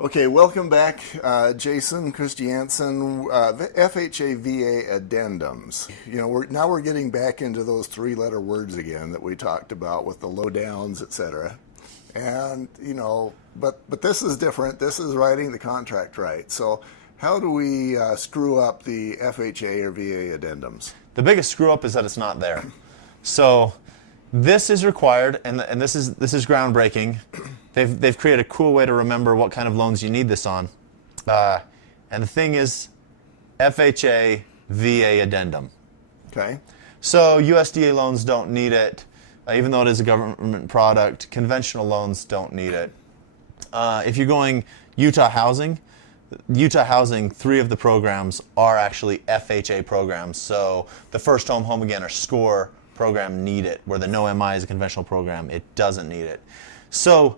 Okay, welcome back, Jason Christiansen. FHA VA addendums. You know, we're getting back into those three-letter words again that we talked about with the lowdowns, etc. And but this is different. This is writing the contract right. So, how do we screw up the FHA or VA addendums? The biggest screw up is that it's not there. So, this is required, and this is groundbreaking. They've created a cool way to remember what kind of loans you need this on. And the thing is, FHA VA addendum. Okay. So USDA loans don't need it, even though it is a government product. Conventional loans don't need it. If you're going Utah Housing, three of the programs are actually FHA programs. So the First Home Again or SCORE program need it, where the No MI is a conventional program. It doesn't need it. So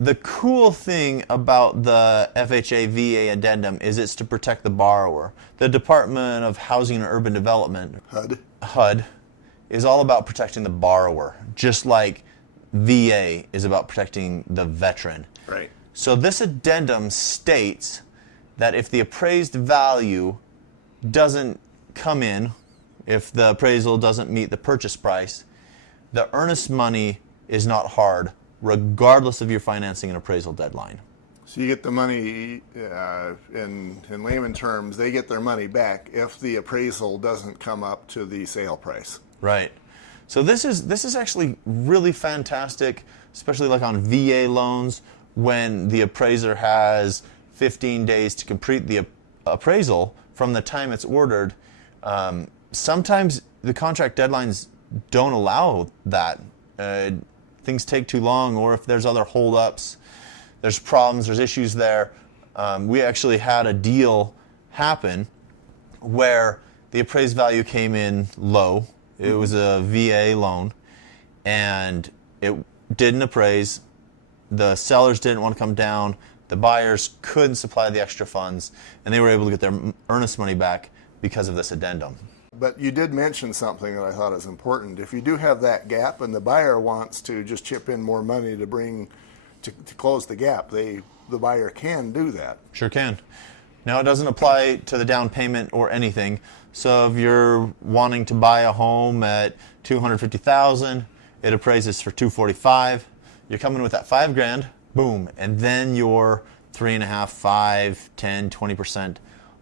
the cool thing about the FHA VA addendum is it's to protect the borrower. The Department of Housing and Urban Development, HUD, is all about protecting the borrower, just like VA is about protecting the veteran. Right. So this addendum states that if the appraised value doesn't come in, if the appraisal doesn't meet the purchase price, the earnest money is not hard, regardless of your financing and appraisal deadline. So you get the money, in layman terms, they get their money back if the appraisal doesn't come up to the sale price. Right. So this is actually really fantastic, especially like on VA loans when the appraiser has 15 days to complete the appraisal from the time it's ordered. Sometimes the contract deadlines don't allow that. Things take too long, or if there's other holdups, there's problems, there's issues there. We actually had a deal happen where the appraised value came in low. It was a VA loan, and it didn't appraise. The sellers didn't want to come down. The buyers couldn't supply the extra funds, and they were able to get their earnest money back because of this addendum. But you did mention something that I thought is important. If you do have that gap and the buyer wants to just chip in more money to close the gap, the buyer can do that. Sure can. Now, it doesn't apply to the down payment or anything. So if you're wanting to buy a home at $250,000, it appraises for $245,000. You're coming with that $5,000, boom, and then your 3.5%, 5%, 10%, 20%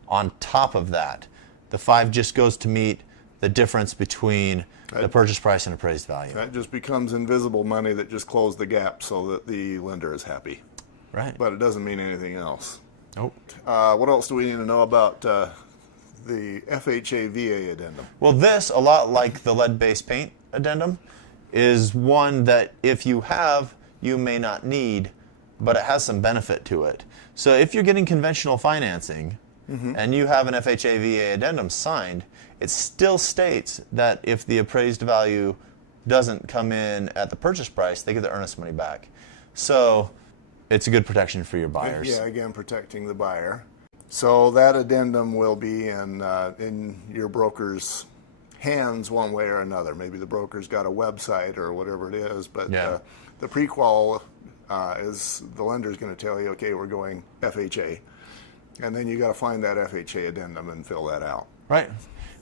on top of that. The 5 just goes to meet the difference between the purchase price and appraised value. That just becomes invisible money that just closed the gap so that the lender is happy. Right. But it doesn't mean anything else. Nope. What else do we need to know about the FHA VA addendum? Well, this, a lot like the lead-based paint addendum, is one that if you have, you may not need, but it has some benefit to it. So if you're getting conventional financing, and you have an FHA VA addendum signed, it still states that if the appraised value doesn't come in at the purchase price, they get the earnest money back. So it's a good protection for your buyers. Yeah, again, protecting the buyer. So that addendum will be in your broker's hands one way or another. Maybe the broker's got a website or whatever it is, but the pre-qual is the lender's going to tell you, okay, we're going FHA. And then you got to find that FHA addendum and fill that out. Right.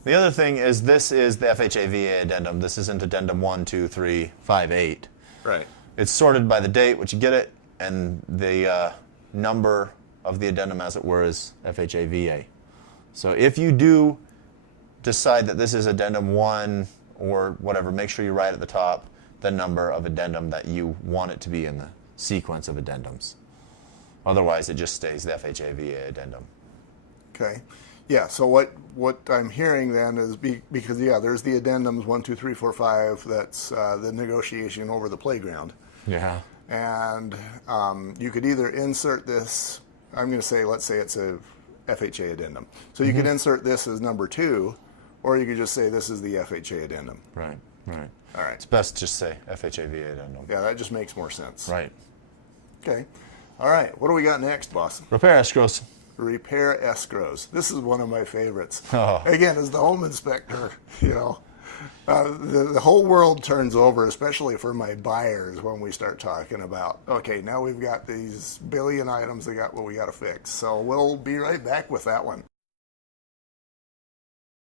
The other thing is this is the FHA VA addendum. This isn't addendum 1, 2, 3, 5, 8. Right. It's sorted by the date, which you get it, and the number of the addendum, as it were, is FHA VA. So if you do decide that this is addendum 1 or whatever, make sure you write at the top the number of addendum that you want it to be in the sequence of addendums. Otherwise, it just stays the FHA VA addendum. Okay. Yeah, so what I'm hearing then is because there's the addendums 1, 2, 3, 4, 5, that's the negotiation over the playground. Yeah. And you could either insert this, I'm going to say, let's say it's a FHA addendum. So you could insert this as number 2, or you could just say this is the FHA addendum. Right, right. All right. It's best to just say FHA VA addendum. Yeah, that just makes more sense. Right. Okay. All right. What do we got next, boss? Repair escrows. Repair escrows. This is one of my favorites. Oh. Again, as the home inspector, The whole world turns over, especially for my buyers, when we start talking about, okay, now we've got these billion items we got to fix. So we'll be right back with that one.